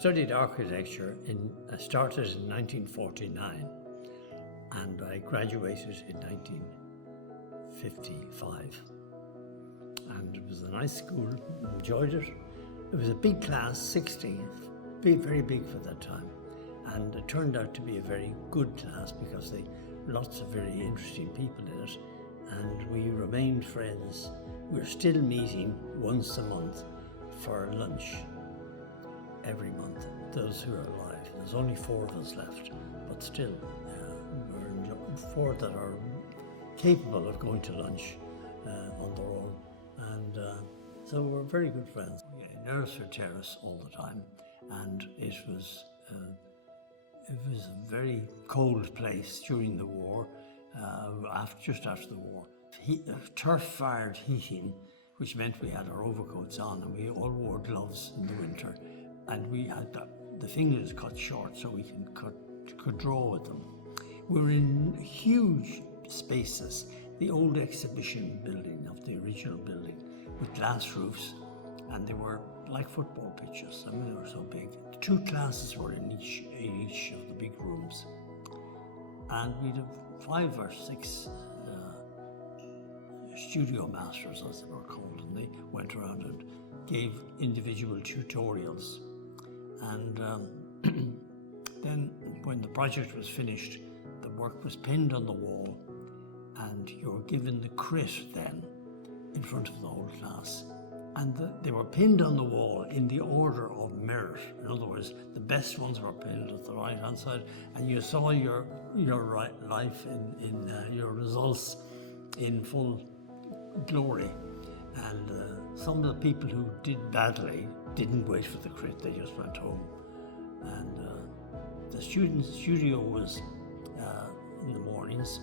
studied architecture I started in 1949 and I graduated in 1955. And it was a nice school, enjoyed it. It was a big class, 60, very big for that time. And it turned out to be a very good class because lots of very interesting people in it. And we remained friends. We're still meeting once a month for lunch every month, those who are alive. There's only 4 of us left, but still, we're 4 that are capable of going to lunch on their own. And so we're very good friends. In Earlsfort Terrace all the time, and it was a very cold place during the war, just after the war. Turf-fired heating, which meant we had our overcoats on and we all wore gloves in the winter, and we had the fingers cut short so we could draw with them. We were in huge spaces, the old exhibition building of the original building with glass roofs, and they were like football pitches. I mean, they were so big. 2 classes were in each of the big rooms, and we'd have 5 or 6 studio masters, as they were called, and they went around and gave individual tutorials. And then when the project was finished, the work was pinned on the wall, and you were given the crit then in front of the whole class. And they were pinned on the wall in the order of merit. In other words, the best ones were pinned at the right-hand side, and you saw your life in your results in full glory. And some of the people who did badly didn't wait for the crit, they just went home. And the studio was in the mornings.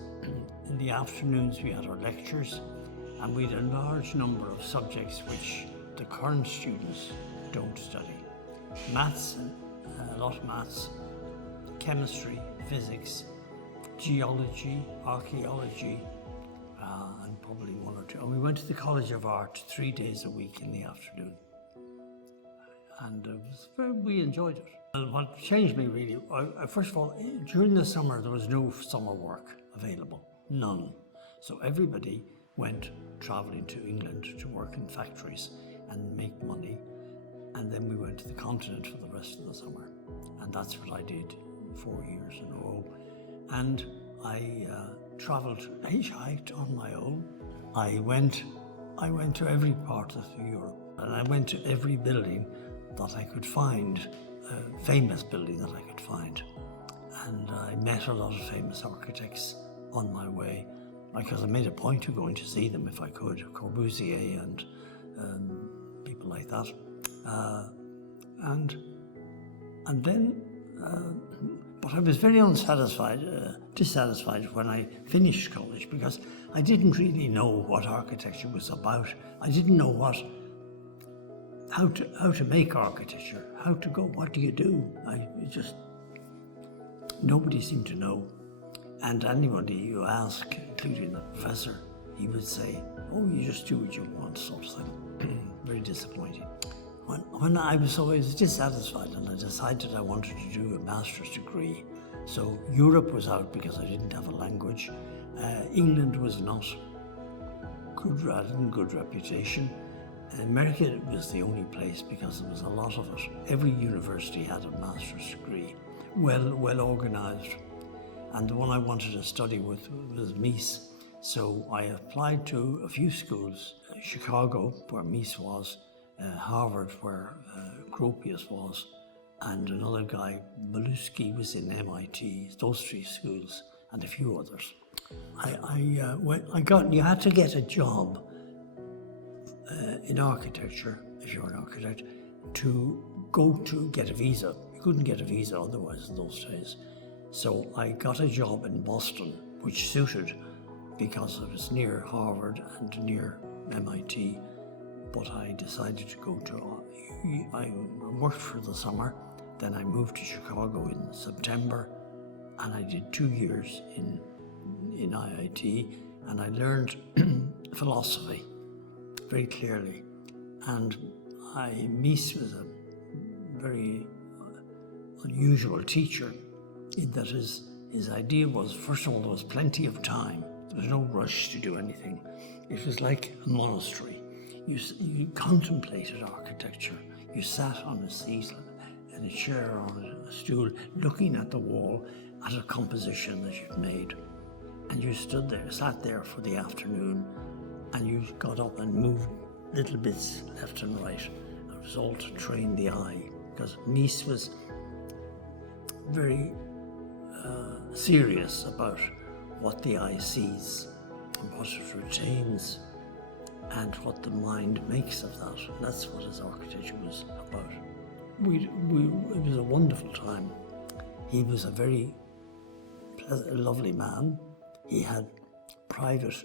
In the afternoons we had our lectures, and we had a large number of subjects which the current students don't study. Maths, a lot of maths, chemistry, physics, geology, archaeology, and probably 1 or 2. And we went to the College of Art 3 days a week in the afternoon. And we enjoyed it. And what changed me really, first of all, during the summer there was no summer work available, none. So everybody went travelling to England to work in factories and make money, and then we went to the continent for the rest of the summer, and that's what I did 4 years in a row. And I travelled, hitchhiked on my own. I went to every part of Europe, and I went to every building that I could find, a famous building that I could find, and I met a lot of famous architects on my way, because I made a point of going to see them if I could, Corbusier and people like that. And then, but I was very dissatisfied when I finished college, because I didn't really know what architecture was about. I didn't know how to make architecture, how to go, what do you do? Nobody seemed to know. And anybody you ask, including the professor, he would say, oh, you just do what you want, sort of thing. Very disappointing. When I was always dissatisfied, and I decided I wanted to do a master's degree. So Europe was out because I didn't have a language. England was not good, good reputation. America was the only place because there was a lot of it. Every university had a master's degree, well organized. And the one I wanted to study with was Mies. So I applied to a few schools, Chicago, where Mies was, Harvard, where Gropius was, and another guy, Belusky, was in MIT, those 3 schools, and a few others. You had to get a job in architecture, if you were an architect, to go to get a visa. You couldn't get a visa otherwise in those days. So I got a job in Boston, which suited because it was near Harvard and near MIT. But I decided to go I worked for the summer, then I moved to Chicago in September, and I did 2 years in IIT, and I learned philosophy very clearly. And Mies was a very unusual teacher in that his idea was, first of all, there was plenty of time. There was no rush to do anything. It was like a monastery. You contemplated architecture. You sat on a seat in a chair or a stool, looking at the wall at a composition that you'd made. And you sat there for the afternoon, and you got up and moved little bits left and right. It was all to train the eye, because Mies was very serious about what the eye sees and what it retains and what the mind makes of that. And that's what his architecture was about. It was a wonderful time. He was a very lovely man. He had private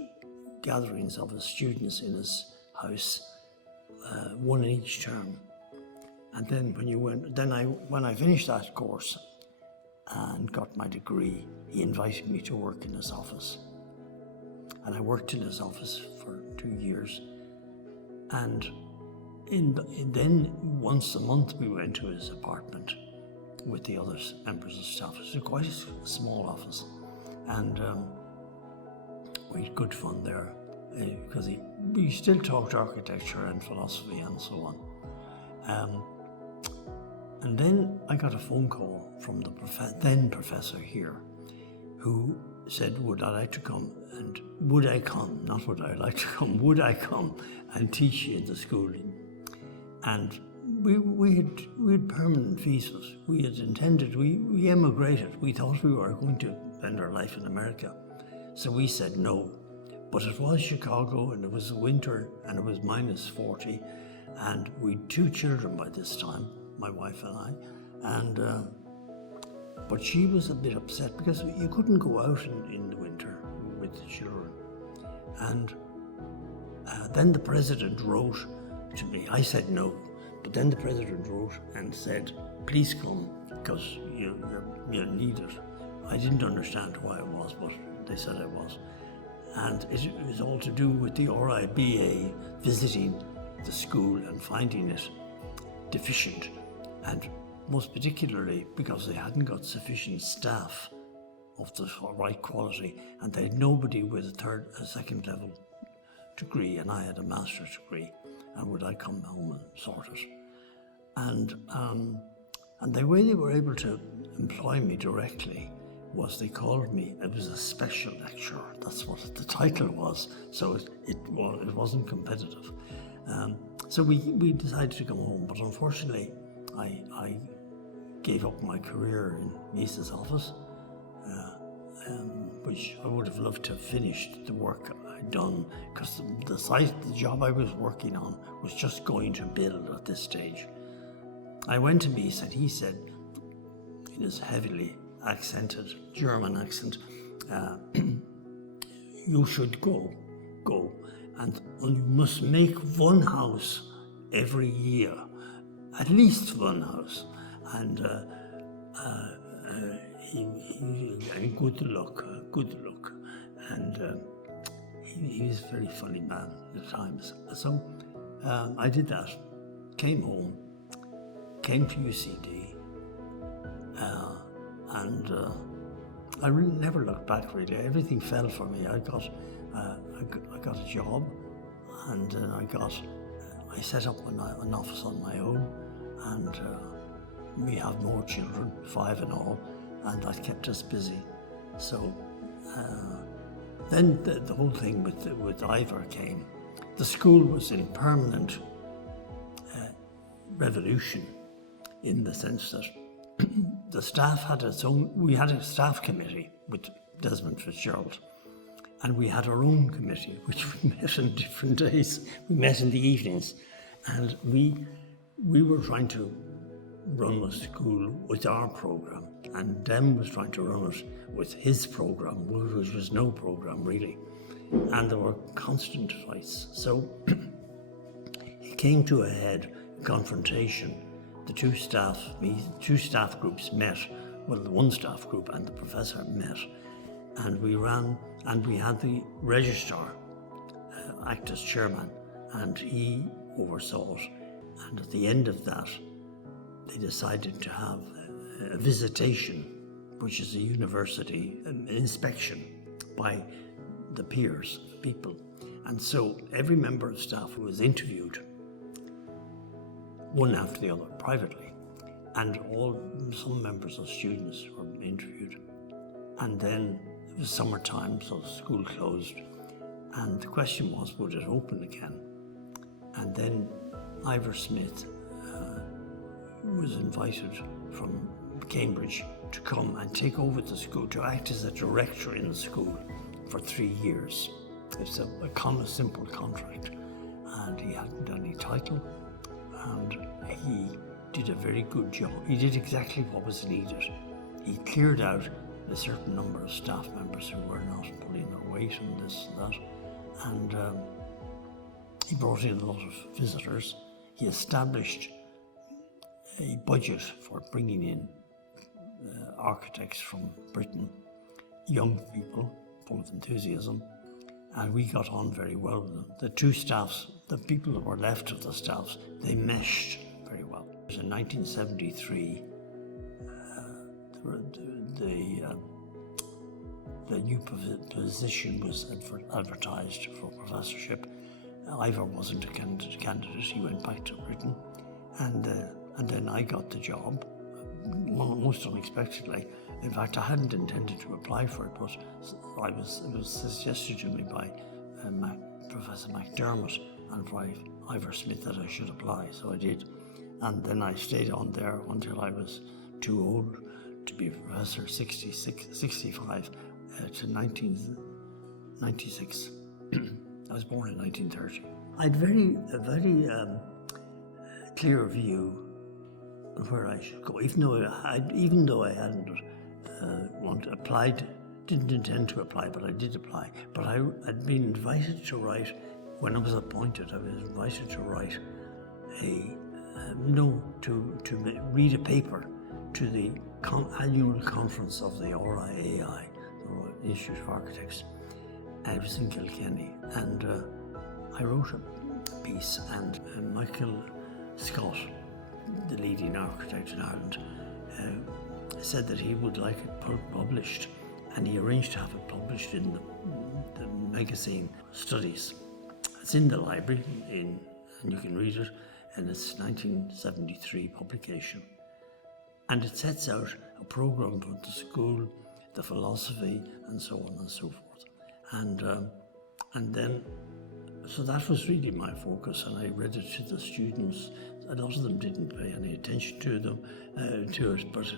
gatherings of his students in his house, one in each term. And then when I finished that course and got my degree, he invited me to work in his office. And I worked in his office for 2 years. And then once a month we went to his apartment with the other members of staff. It was quite a small office. And we had good fun there because we still talked architecture and philosophy and so on. And then I got a phone call from the then professor here, who said, would I like to come and would I come and teach in the school? And we had permanent visas. We had intended, we emigrated. We thought we were going to spend our life in America. So we said no. But it was Chicago, and it was winter, and it was -40, and we had 2 children by this time, my wife and I, and but she was a bit upset because you couldn't go out in the winter with the children. And then the president wrote to me. I said no, but then the president wrote and said, please come, because you need it. I didn't understand why it was, but they said it was. And it was all to do with the RIBA visiting the school and finding it deficient, and most particularly because they hadn't got sufficient staff of the right quality, and they had nobody with a second level degree, and I had a master's degree, and would I come home and sort it? And the way they were able to employ me directly was they called me, it was a special lecturer, that's what the title was, so it wasn't competitive. So we decided to come home, but unfortunately I gave up my career in Mies's office, which I would have loved to have finished the work I'd done, because the job I was working on was just going to build at this stage. I went to Mies and he said, in his heavily accented German accent, you should go, and you must make one house every year, at least one house, and good luck, and he was a very funny man at times. So I did that, came home, came to UCD, and I really never looked back really. Everything fell for me. I got a job, and then I set up an office on my own, and we have more children, 5 in all, and that kept us busy. So then the whole thing with Ivor came. The school was in permanent revolution, in the sense that the staff had its own. We had a staff committee with Desmond Fitzgerald, and we had our own committee, which we met on different days. We met in the evenings, and we were trying to run the school with our program, and Dem was trying to run it with his program, which was no program really, and there were constant fights. So it came to a head, confrontation. The two staff groups met. Well, the one staff group and the professor met, and we had the registrar act as chairman, and he oversaw it. And at the end of that, they decided to have a visitation, which is a university inspection by the peers, people. And so every member of staff was interviewed, one after the other, privately. And some members of students were interviewed. And then it was summertime, so school closed. And the question was, would it open again? And then Ivor Smith was invited from Cambridge to come and take over the school, to act as a director in the school for 3 years. It's a simple contract, and he hadn't any title, and he did a very good job. He did exactly what was needed. He cleared out a certain number of staff members who were not pulling their weight and this and that, and he brought in a lot of visitors. He established a budget for bringing in architects from Britain, young people full of enthusiasm, and we got on very well with them. The two staffs, the people that were left of the staffs, they meshed very well. In 1973, the new position was advertised for professorship. Ivor wasn't a candidate, he went back to Britain, and then I got the job, most unexpectedly. In fact, I hadn't intended to apply for it, but it was suggested to me by Professor McDermott and by Ivor Smith that I should apply, so I did. And then I stayed on there until I was too old to be a professor, 65 to 1996. I was born in 1930. I had a very clear view of where I should go, even though I hadn't applied, didn't intend to apply, but I did apply. But I'd been invited to write, when I was appointed, I was invited to write to read a paper to the annual conference of the RIAI, the Royal Institute of Architects. I was in Kilkenny, and I wrote a piece, and Michael Scott, the leading architect in Ireland, said that he would like it published, and he arranged to have it published in the magazine Studies. It's in the library, and you can read it, and it's 1973 publication. And it sets out a program for the school, the philosophy, and so on and so forth. And then, so that was really my focus, and I read it to the students. A lot of them didn't pay any attention to it, but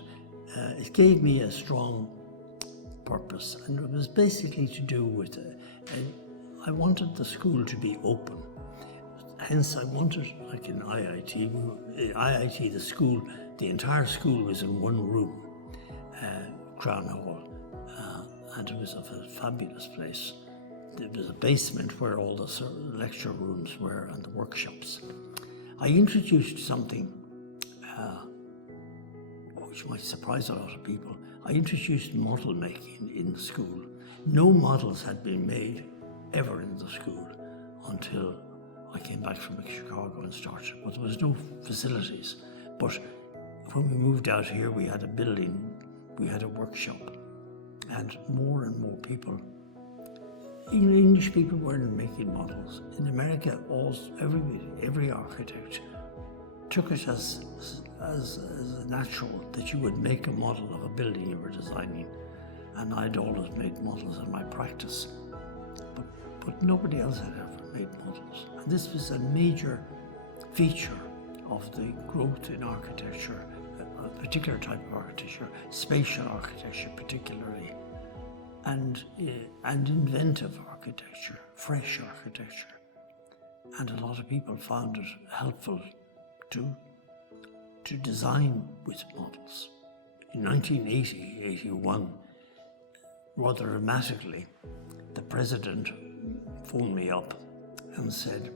it gave me a strong purpose, and it was basically to do with I wanted the school to be open. Hence, I wanted, like in IIT, the school, the entire school was in one room, Crown Hall, and it was a fabulous place. There was a basement where all the lecture rooms were and the workshops. I introduced something which might surprise a lot of people. I introduced model making in the school. No models had been made ever in the school until I came back from Chicago and started, but there was no facilities. But when we moved out here, we had a building, we had a workshop, and more people, even English people, weren't making models. In America, every architect took it as natural that you would make a model of a building you were designing, and I'd always made models in my practice, but nobody else had ever made models. And this was a major feature of the growth in architecture, a particular type of architecture, spatial architecture particularly, and inventive architecture, fresh architecture. And a lot of people found it helpful to design with models. In 1980-81, rather dramatically, the president phoned me up and said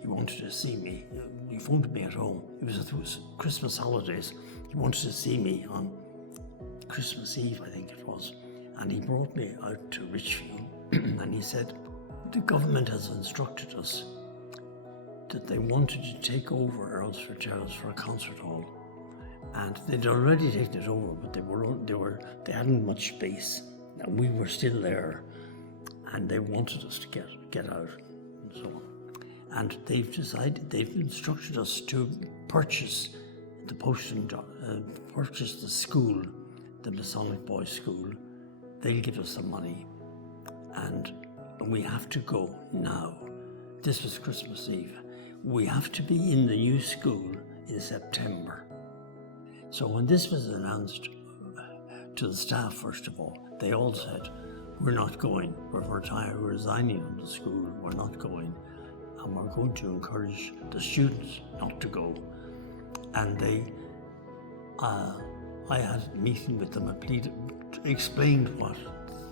he wanted to see me. He phoned me at home. It was Christmas holidays. He wanted to see me on Christmas Eve, I think it was. And he brought me out to Richview and he said, the government has instructed us that they wanted to take over Earlsfort Terrace for a concert hall. and they'd already taken it over, but they hadn't much space, and we were still there, and they wanted us to get out, and so on. And they've instructed us to purchase the purchase the school, the Masonic Boys' School. They'll give us some money, and we have to go now. This was Christmas Eve. We have to be in the new school in September. So when this was announced to the staff, first of all, they all said, we're not going, we're resigning from the school, we're not going, and we're going to encourage the students not to go. And I had a meeting with them, explained what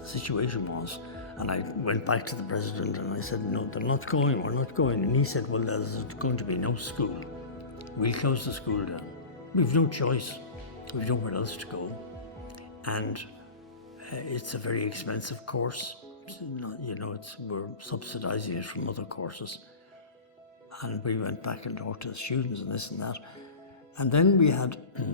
the situation was, and I went back to the president and I said, no, they're not going, we're not going. And he said, well, there's going to be no school. We'll close the school down. We've no choice. We've nowhere else to go. And it's a very expensive course. We're subsidizing it from other courses. And we went back and talked to the students and this and that. And then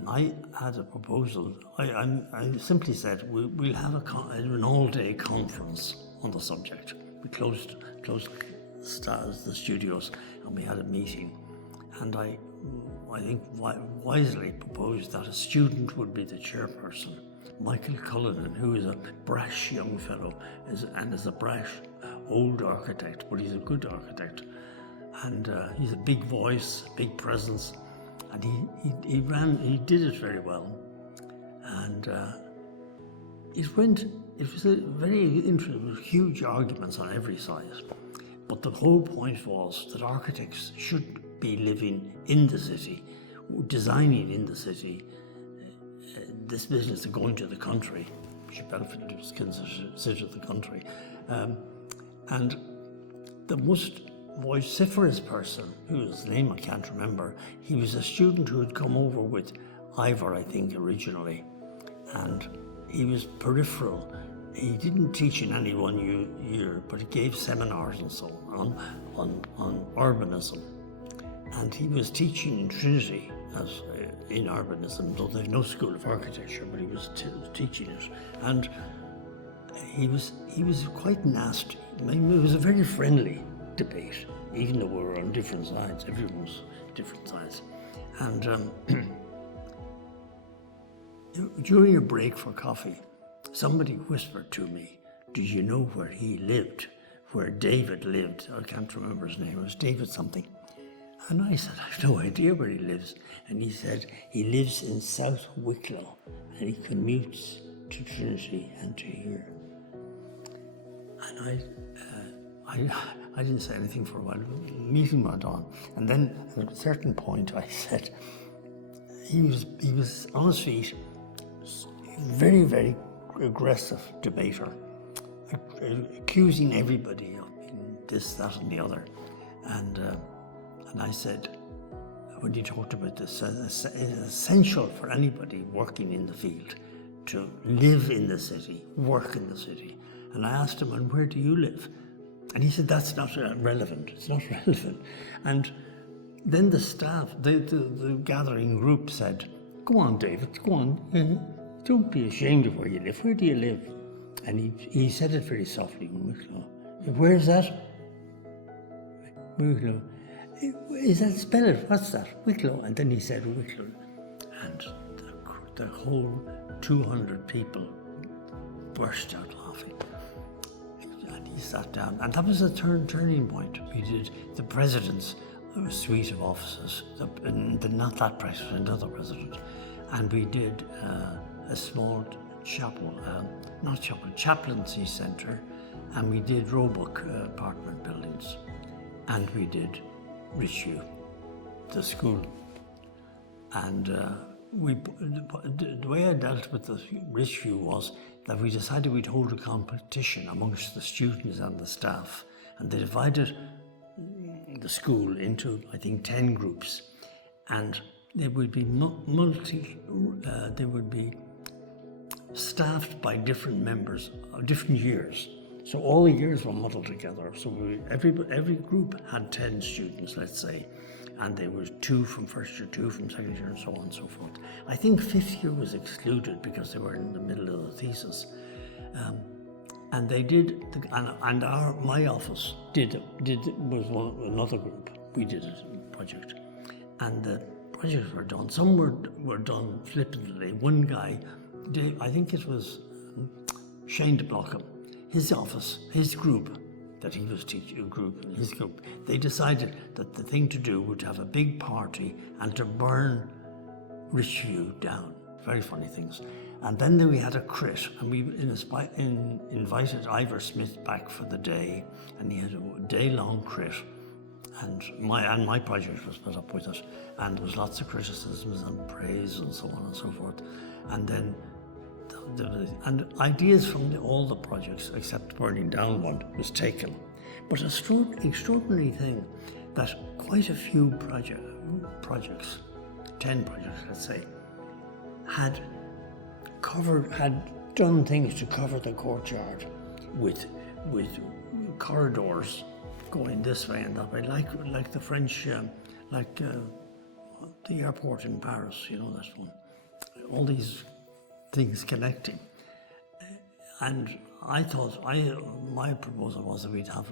I had a proposal. I simply said, we'll have an all-day conference on the subject. We closed the studios and we had a meeting. And I think wisely proposed that a student would be the chairperson. Michael Cullinan, who is a brash young fellow, is a brash old architect, but he's a good architect. And he's a big voice, big presence. And he did it very well. And it was a very interesting, huge arguments on every side. But the whole point was that architects should be living in the city, designing in the city. This business of going to the country, which Belfield was considered the country. And the most vociferous person, whose name I can't remember, he was a student who had come over with Ivor, I think, originally. And he was peripheral. He didn't teach in any one year, but he gave seminars and so on urbanism. And he was teaching in Trinity in urbanism, though there's no school of architecture, but he was teaching it. And he was quite nasty. I mean, it was a very friendly debate, even though we were on different sides. Everyone was different sides. And during a break for coffee, somebody whispered to me, "Did you know where he lived? Where David lived?" I can't remember his name. It was David something. And I said, "I've no idea where he lives." And he said, "He lives in South Wicklow and he commutes to Trinity and to here." And I didn't say anything for a while. The meeting went on. And then at a certain point I said, he was on his feet, very, very aggressive debater, accusing everybody of being this, that and the other. And I said, when he talked about this, it's essential for anybody working in the field to live in the city, work in the city. And I asked him, "And where do you live?" And he said, "That's not relevant, it's not relevant." And then the staff, the gathering group said, "Go on, David, go on. Don't be ashamed of where you live. Where do you live?" And he said it very softly, "Wicklow." "Where's that?" "Wicklow." "Is that, spell it, what's that?" "Wicklow." And then he said Wicklow. And the whole 200 people burst out laughing. And he sat down. And that was a turning point. We did the president's suite of offices, not that president, another president. And we did a small chaplaincy centre, and we did Roebuck apartment buildings, and we did Richview, the school. And the way I dealt with the Richview was that we decided we'd hold a competition amongst the students and the staff, and they divided the school into, I think, 10 groups, and they would be they would be staffed by different members of different years. So all the years were muddled together. So every group had 10 students, let's say, and there was 2 from first year, 2 from second year, and so on and so forth. I think fifth year was excluded because they were in the middle of the thesis. And they did, my office was another group. We did a project, and the projects were done. Some were done flippantly. One guy did, I think it was Shane de Blockham, his office, his group that he was teaching, his group, they decided that the thing to do would have a big party and to burn Richview down. Very funny things. And then we had a crit, and we invited Ivor Smith back for the day, and he had a day-long crit, and my project was put up with it, and there was lots of criticisms and praise and so on and so forth. And then and ideas from all the projects, except burning down one, was taken. But an extraordinary thing that quite a few projects, 10 projects, let's say, had done things to cover the courtyard with corridors going this way and that way, like the French, the airport in Paris, you know, that one. All these things connecting. And I thought, my proposal was that we'd have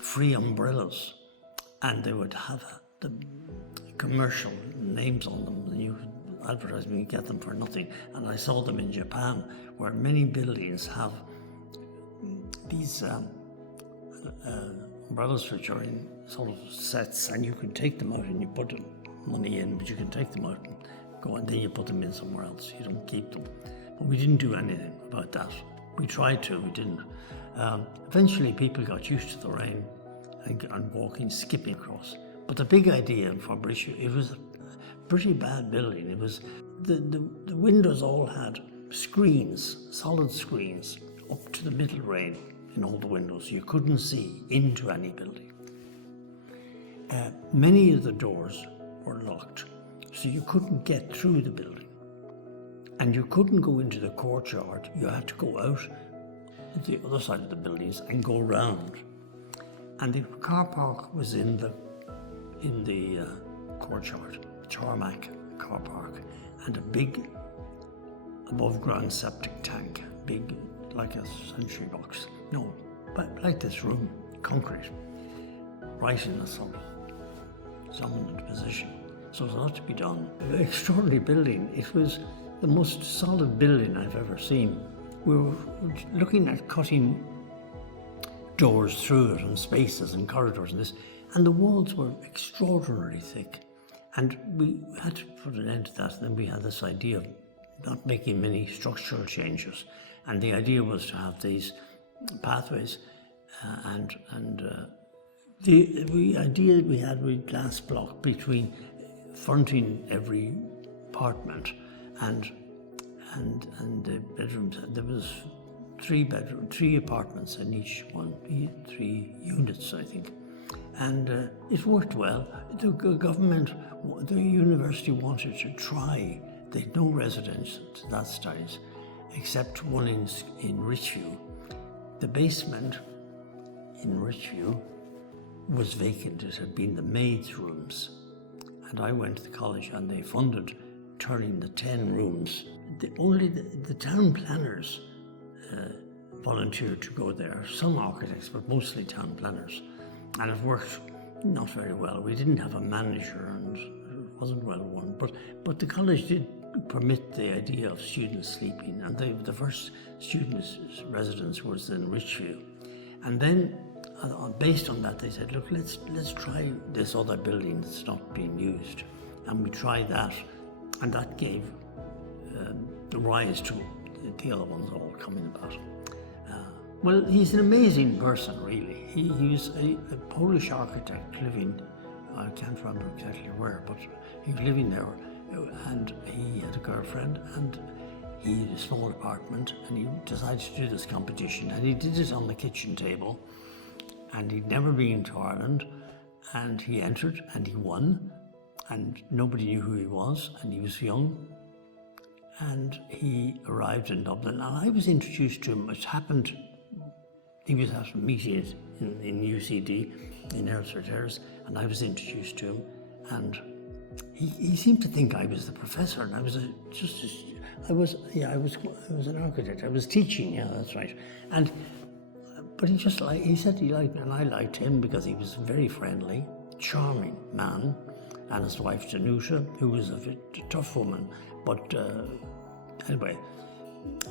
free umbrellas, and they would have the commercial names on them, and you could advertise them, you get them for nothing. And I saw them in Japan, where many buildings have these umbrellas which are in sort of sets, and you can take them out and you put money in, but you can take them out and go, and then you put them in somewhere else. You don't keep them. But we didn't do anything about that. We tried to, we didn't. Eventually people got used to the rain and walking, skipping across. But the big idea for Richview, it was a pretty bad building. It was, the windows all had screens, solid screens, up to the middle rail in all the windows. You couldn't see into any building. Many of the doors were locked, so you couldn't get through the building. And you couldn't go into the courtyard. You had to go out the other side of the buildings and go round. And the car park was in the courtyard, Tarmac car park, and a big above-ground septic tank, big, like a sentry box. No, but like this room, concrete, right in a sort of dominant position. So there's a lot to be done. An extraordinary building. It was the most solid building I've ever seen. We were looking at cutting doors through it and spaces and corridors and this, and the walls were extraordinarily thick. And we had to put an end to that, and then we had this idea of not making many structural changes. And the idea was to have these pathways the idea we had with glass block between fronting every apartment and the bedrooms. There was 3 apartments in each one, 3 units, I think. And it worked well. The government, the university wanted to try. They had no residents to that size, except one in Richview. The basement in Richview was vacant. It had been the maids' rooms. And I went to the college and they funded turning the 10 rooms. Only the town planners volunteered to go there. Some architects, but mostly town planners. And it worked not very well. We didn't have a manager and it wasn't well run. But the college did permit the idea of students sleeping. And the first students' residence was in Richview. And then, based on that, they said, look, let's try this other building that's not being used. And we tried that. And that gave the rise to the other ones all coming about. Well, he's an amazing person, really. He was a Polish architect living, I can't remember exactly where, but he was living there, and he had a girlfriend, and he had a small apartment, and he decided to do this competition, and he did it on the kitchen table, and he'd never been to Ireland, and he entered, and he won, and nobody knew who he was, and he was young, and he arrived in Dublin, and I was introduced to him. It happened, he was at a meeting in UCD in Earlsfort Terrace, and I was introduced to him, and he seemed to think I was the professor, and I was an architect. I was teaching, yeah, that's right. But he said he liked me, and I liked him because he was very friendly, charming man, and his wife Danuta, who was a tough woman. But anyway,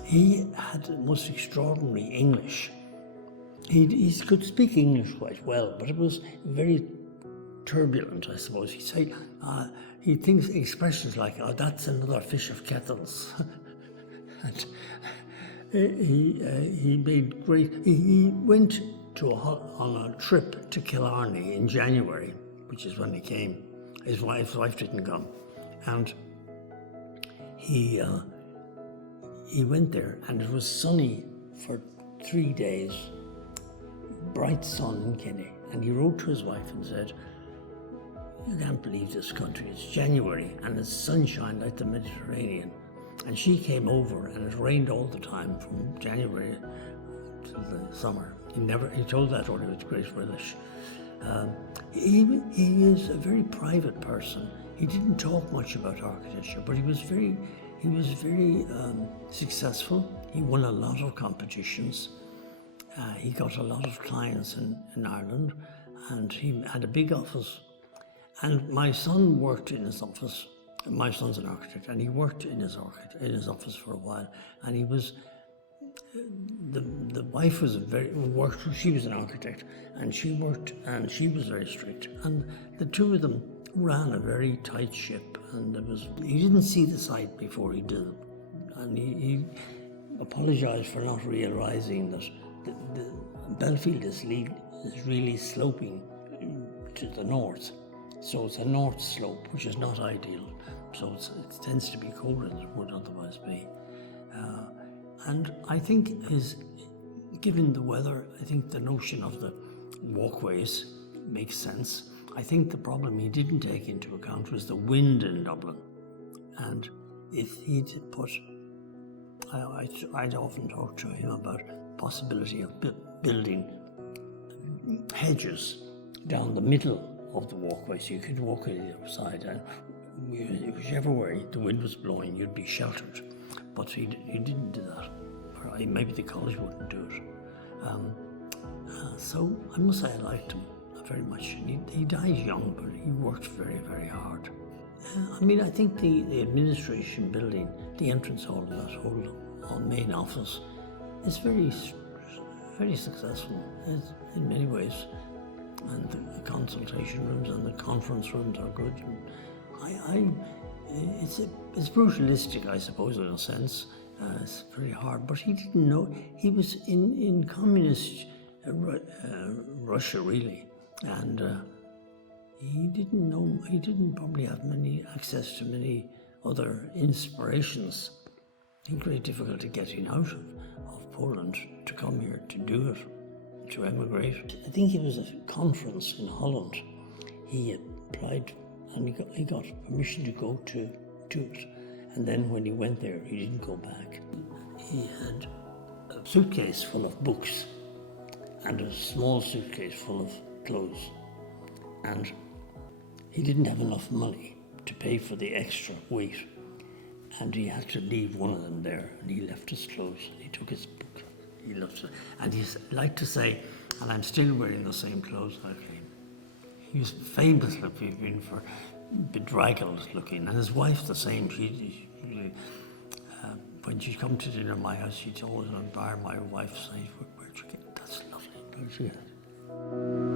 he had the most extraordinary English. He could speak English quite well, but it was very turbulent, I suppose. He thinks expressions like, "Oh, that's another fish of Cathal's." And he made great. He went on a trip to Killarney in January, which is when he came. His wife didn't come, and he went there, and it was sunny for 3 days, bright sun in Kenny. And he wrote to his wife and said, "You can't believe this country. It's January and it's sunshine like the Mediterranean." And she came over, and it rained all the time from January to the summer. He told that only with great relish. He is a very private person. He didn't talk much about architecture, but he was very successful. He won a lot of competitions. He got a lot of clients in Ireland, and he had a big office. And my son worked in his office. My son's an architect, and he worked in his office for a while. And he was the wife she was an architect, and she worked, and she was very strict. And the two of them ran a very tight ship, and he didn't see the site before he did it. And he apologized for not realizing that the Belfield is really sloping to the north. So it's a north slope, which is not ideal. So it tends to be colder than it would otherwise be. And I think given the weather, I think the notion of the walkways makes sense. I think the problem he didn't take into account was the wind in Dublin. And if he'd I'd often talk to him about possibility of building hedges down the middle of the walkway, so you could walk on the other side, and whichever way the wind was blowing, you'd be sheltered. But he didn't do that. Or maybe the college wouldn't do it. So I must say I liked him very much. He died young, but he worked very, very hard. I think the administration building, the entrance hall of that whole main office, is very, very successful in many ways. And the consultation rooms and the conference rooms are good. It's brutalistic, I suppose, in a sense. It's very hard, but he didn't know. He was in communist Russia, really, and he didn't know. He didn't probably have access to many other inspirations. I think very difficulty getting out of Poland to come here to do it, to emigrate. I think it was a conference in Holland. He applied and he got permission to go to it. And then when he went there, he didn't go back. He had a suitcase full of books and a small suitcase full of clothes. And he didn't have enough money to pay for the extra weight. And he had to leave one of them there, and he left his clothes. He took his book. He loved it. And he liked to say, "And I'm still wearing the same clothes I came." He was famously been for bedraggled looking, and his wife the same. When she'd come to dinner at my house, she'd always admire my wife, saying, "Where'd you get that? That's lovely. Where'd you get it?"